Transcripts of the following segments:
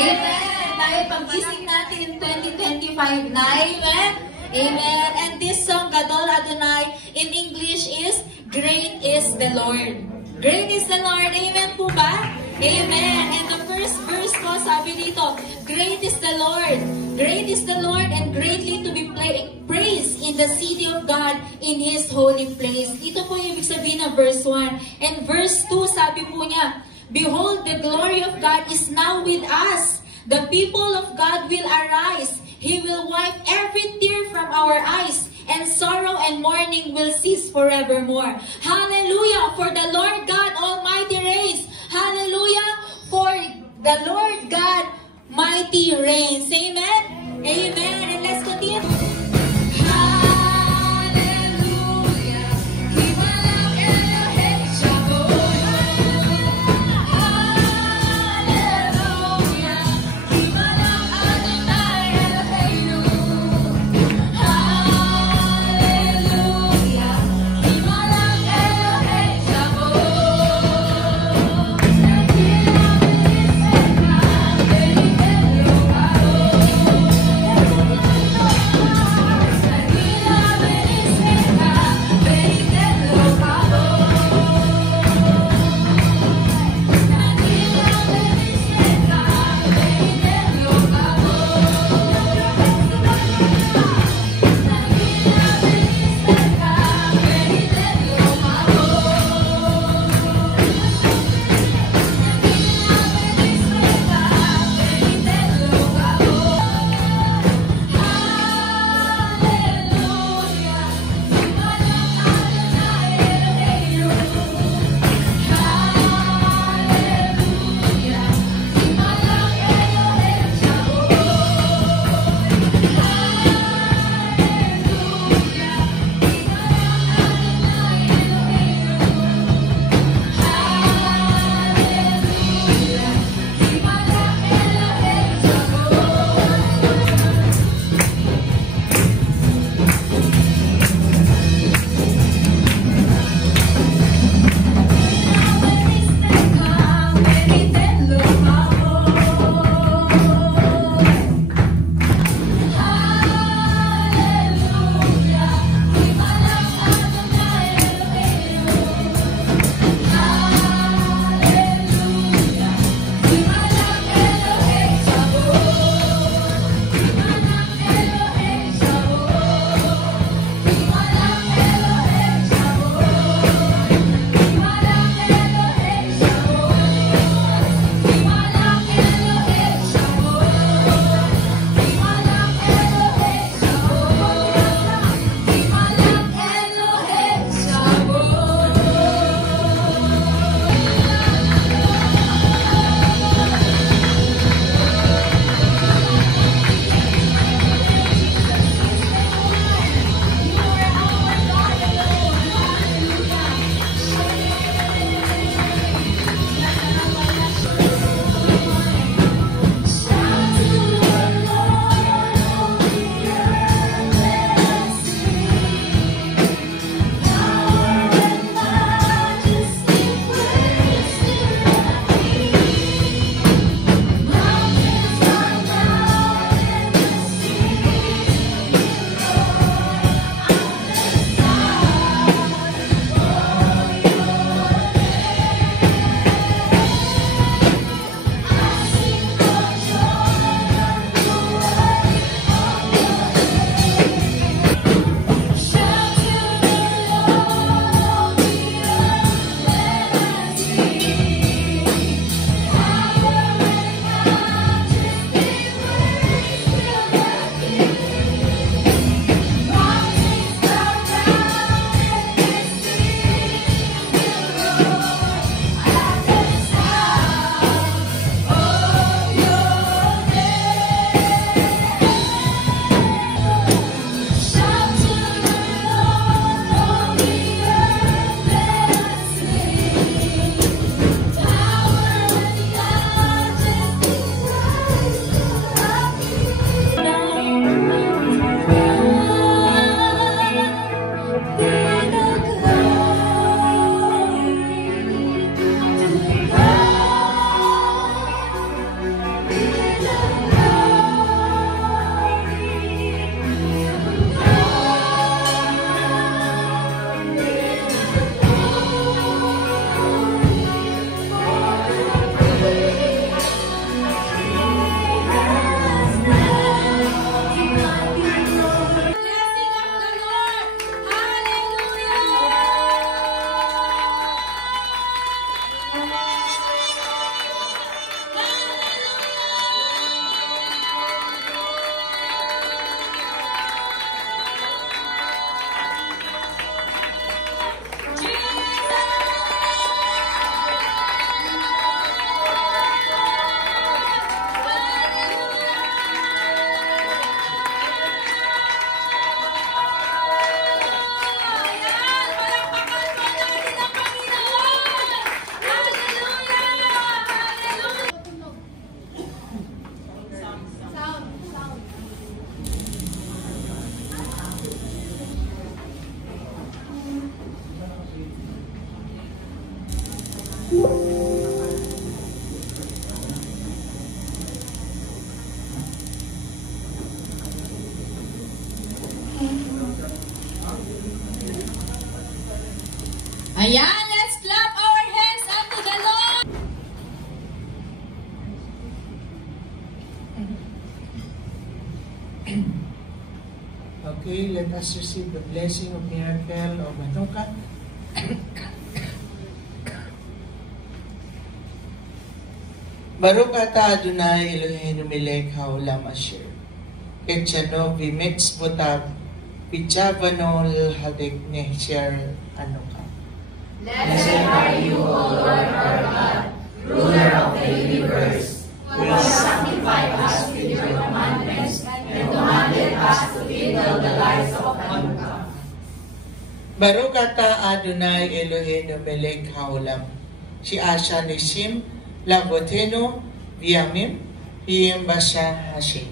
Amen. Dahil pag-gising natin in 2025 na. Amen. Amen. And this song, Gadol Adonai, in English is, Great is the Lord. Great is the Lord. Amen po ba? Amen. And the first verse ko, sabi dito, Great is the Lord. Great is the Lord and greatly to be praised in the city of God in His holy place. Ito po yung ibig sabihin ng verse 1. And verse 2, sabi po niya, Behold, the glory of God is now with us. The people of God will arise. He will wipe every tear from our eyes, and sorrow and mourning will cease forevermore. Hallelujah! For the Lord God Almighty reigns. Hallelujah! For the Lord God mighty reigns. Amen? Amen. And let's continue. Ayan, let's clap our hands unto the Lord. Okay, let us receive the blessing of miracle of Hanukkah. Baruch ata Adonai Eloheinu melech haolam asher ketchano v'metz botav v'chavano l'hadek nehsher Hanukkah. Blessed are you, O Lord our God, ruler of the universe, who has sanctified us with your commandments and commanded us to kindle the lights of Hanukkah. Baruch ata Adonai Eloheinu melech haolam she'asha nishim Lavotenu V'yamim V'yem Basha Hashem.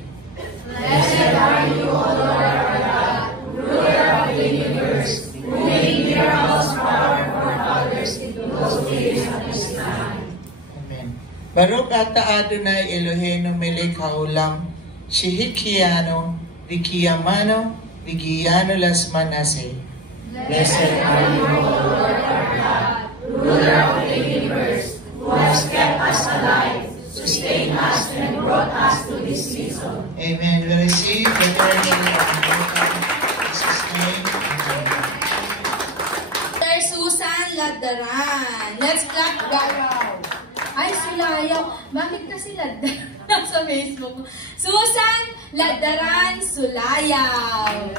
Blessed are you, O Lord our God, ruler of the universe, who made miracles for our forefathers in those days of this time. Amen. Baruch ata Adonai Eloheinu melech haolam shehikiyano v'kiyamano v'giyano lasman haseh. Blessed are you, O Lord our God, ruler of the universe, who has kept us alive, sustained us, and brought us to this season. Amen. We receive the burning of Hanukkah. In Jesus' name. There's Susan Ladaran. Let's clap. Wow. Ay, Sulayaw. Bakit kasi Ladaran sa Facebook? Susan Ladaran Sulayaw.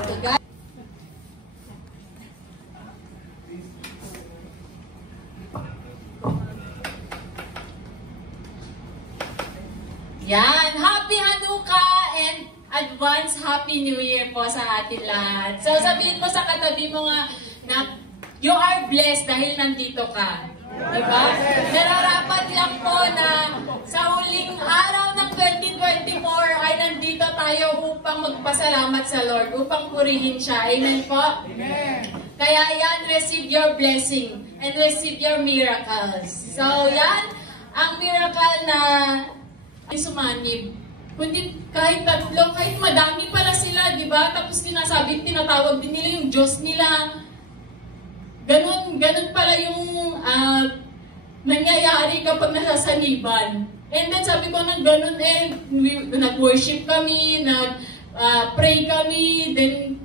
Yan, Happy Hanukkah and advance Happy New Year po sa atin lahat. So sabihin mo sa katabi mo nga na you are blessed dahil nandito ka. Diba? Nararapat lang po na sa huling araw ng 2024 ay nandito tayo upang magpasalamat sa Lord, upang purihin siya. Amen po? Amen. Kaya yan, receive your blessing and receive your miracles. So yan, ang miracle na sumanib. Kundi kahit tatlo, kahit madami pala sila, di ba? Tapos tinatawag din nila yung Diyos nila. Ganun pala yung nangyayari kapag nasasaniban. And then sabi ko na ganun nag-worship kami, nag-pray kami, then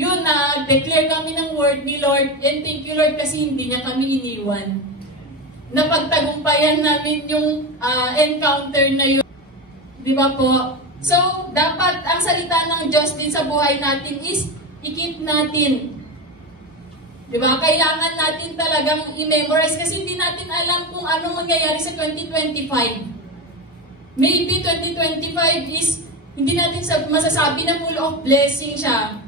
yun, nag-declare kami ng word ni Lord. And thank you Lord kasi hindi niya kami iniwan. Napagtagumpayan namin yung encounter na yun. Di ba po? So, dapat ang salita ng Diyos din sa buhay natin is i-keep natin. Di ba? Kailangan natin talagang i-memorize kasi hindi natin alam kung anong mangyayari sa 2025. Maybe 2025 is hindi natin masasabi na full of blessing siya.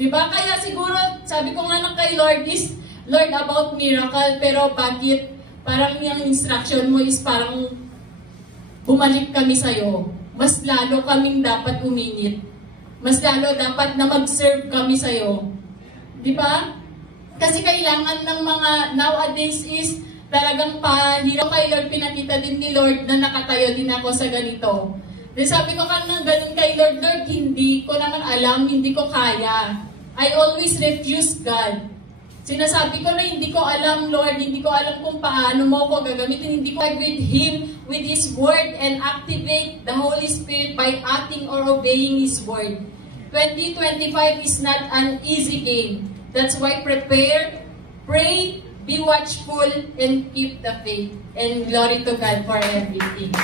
Di ba? Kaya siguro, sabi ko nga kay Lord is, Lord, about miracle, pero bakit parang yung instruction mo is parang bumalik kami sa'yo. Mas lalo kaming dapat uminit. Mas lalo dapat na mag-serve kami sa'yo. Di ba? Kasi kailangan ng mga nowadays is talagang pahirap kay Lord. Pinakita din ni Lord na nakatayo din ako sa ganito. Then sabi ko kanang ganun kay Lord, Lord, hindi ko naman alam, hindi ko kaya. I always refuse God. Sinasabi ko na hindi ko alam, Lord, hindi ko alam kung paano mo ko gagamitin. Hindi ko with Him, with His Word, and activate the Holy Spirit by acting or obeying His Word. 2025 is not an easy game. That's why prepare, pray, be watchful, and keep the faith. And glory to God for everything.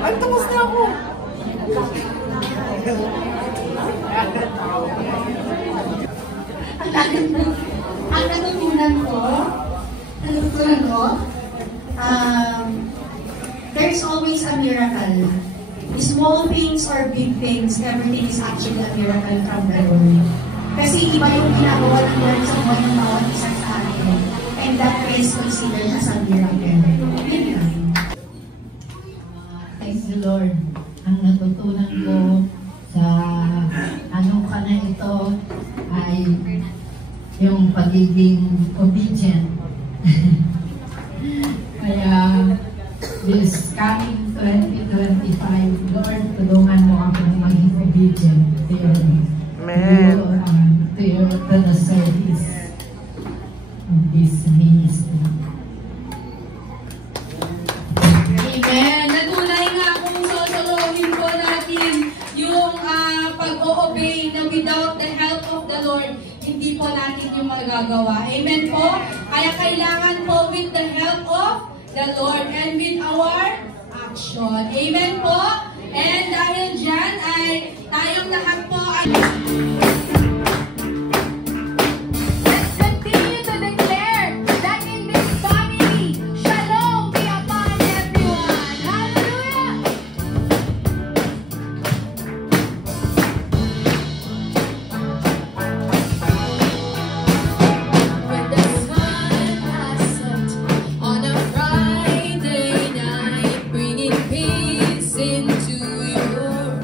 Ay, tapos na ako! Ang natutunan ko alam ko lang, no? There's always a miracle. Small things or big things, everything is actually a miracle from the Lord. Kasi iba yung ginagawa ng Lord sa buhay ng bawat isa sa atin. And that is considered as a miracle. Yun lang. Thank you, Lord. Ang natutunan ko sa anong ka na ito ay yung pagiging obedient. Kaya this coming 2025, Lord, tulungan mo akong maging obedient to the service of this ministry. Amen. Natunay nga kung sosolohin po natin yung pag-o-obey na without the help of the Lord, hindi po natin yung magagawa. Amen po? Kaya kailangan po with the help of the Lord and with our action. Amen po? And dahil dyan ay tayong lahat po ay... Let's continue to declare that in this family, shalom be upon everyone. Hallelujah! When the sun has set on a Friday night, bringing peace into your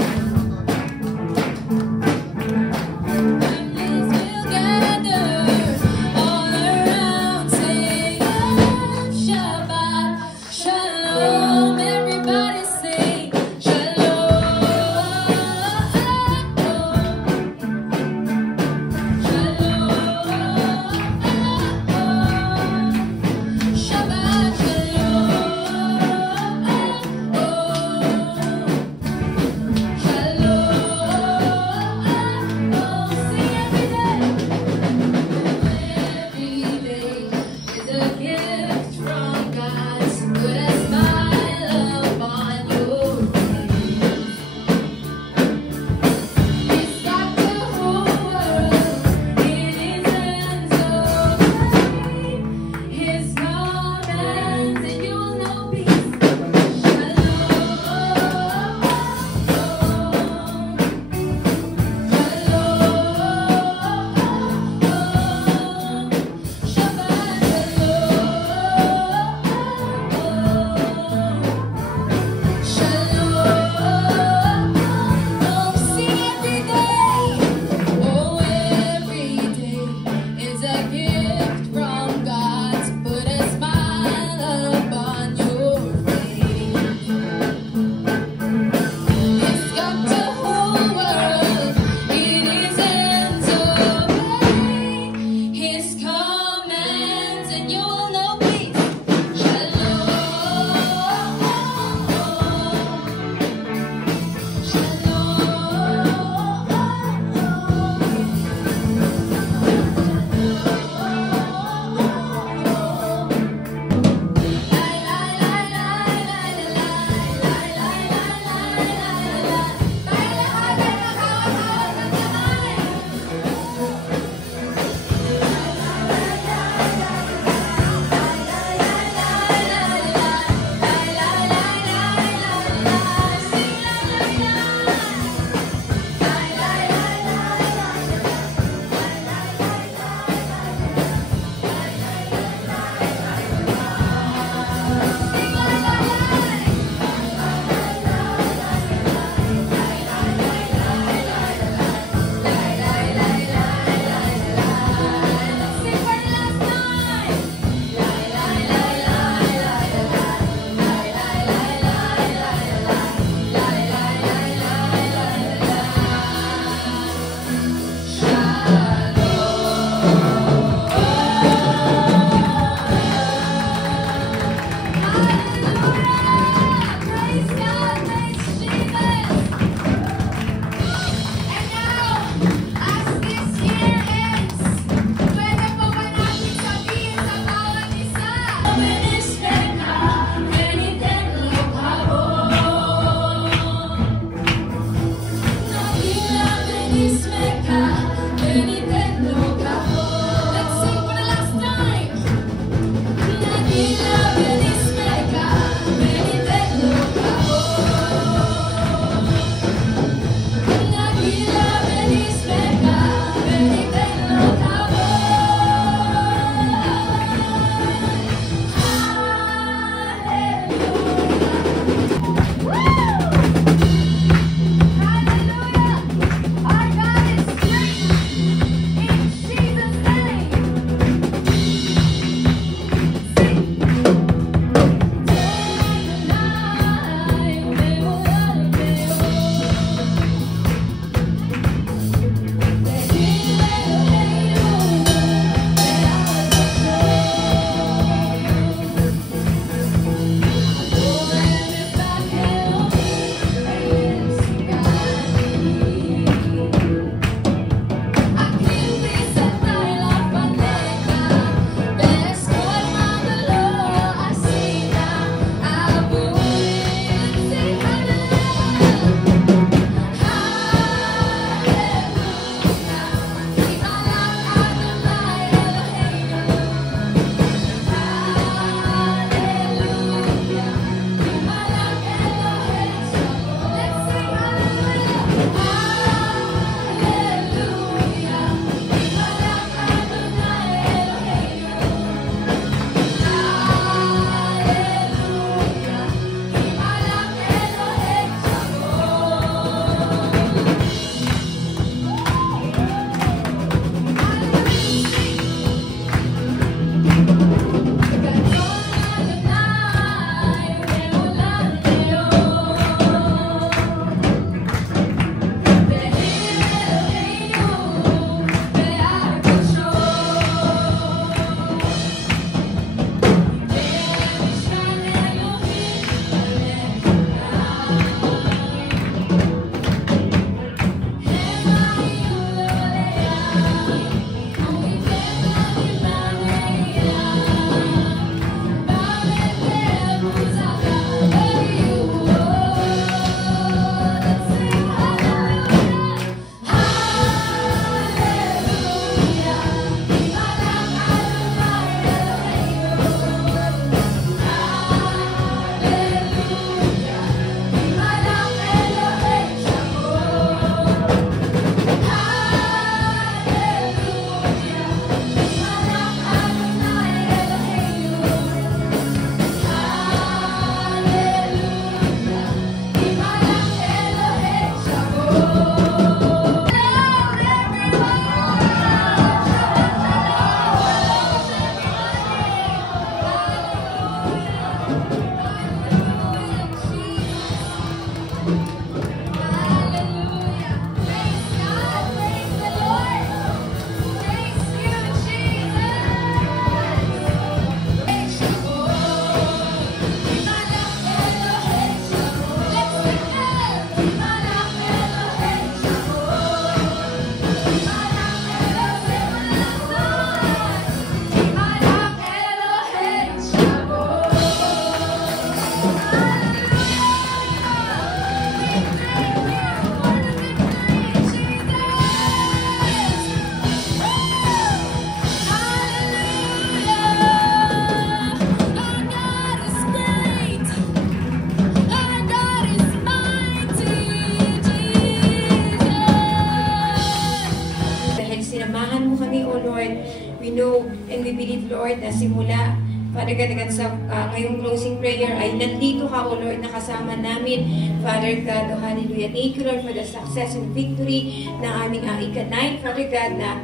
know and we believe, Lord, na simula, Father God, sa ngayong closing prayer ay nandito ka, O Lord, nakasama namin. Father God, oh hallelujah. Thank you, Lord, for the success and victory ng aming ika-9, Father God, na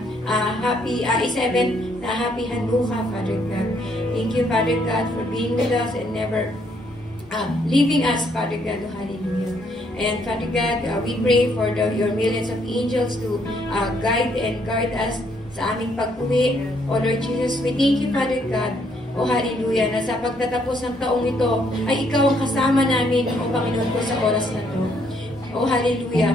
happy, i7, na happy Hanukkah, Father God. Thank you, Father God, for being with us and never leaving us, Father God, oh hallelujah. And Father God, we pray for your millions of angels to guide and guard us sa aming pag-uwi. O Lord Jesus, we thank you, Father God, o hallelujah, na sa pagtatapos ng taong ito, ay ikaw ang kasama namin, o Panginoon ko, sa oras na ito. O hallelujah.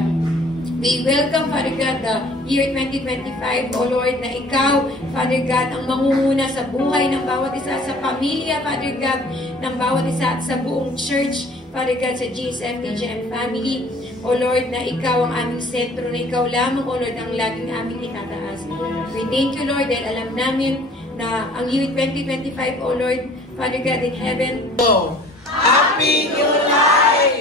We welcome, Father God, the year 2025, O Lord, na ikaw, Father God, ang mangunguna sa buhay ng bawat isa, sa pamilya, Father God, ng bawat isa, at sa buong church, Father God, sa GSM, PGM family. O Lord, na ikaw ang aming sentro, na ikaw lamang, O Lord, ang laging aming itataas. We thank you, Lord, dahil alam namin na ang year 2025, O Lord, Father God in heaven. Happy New Life!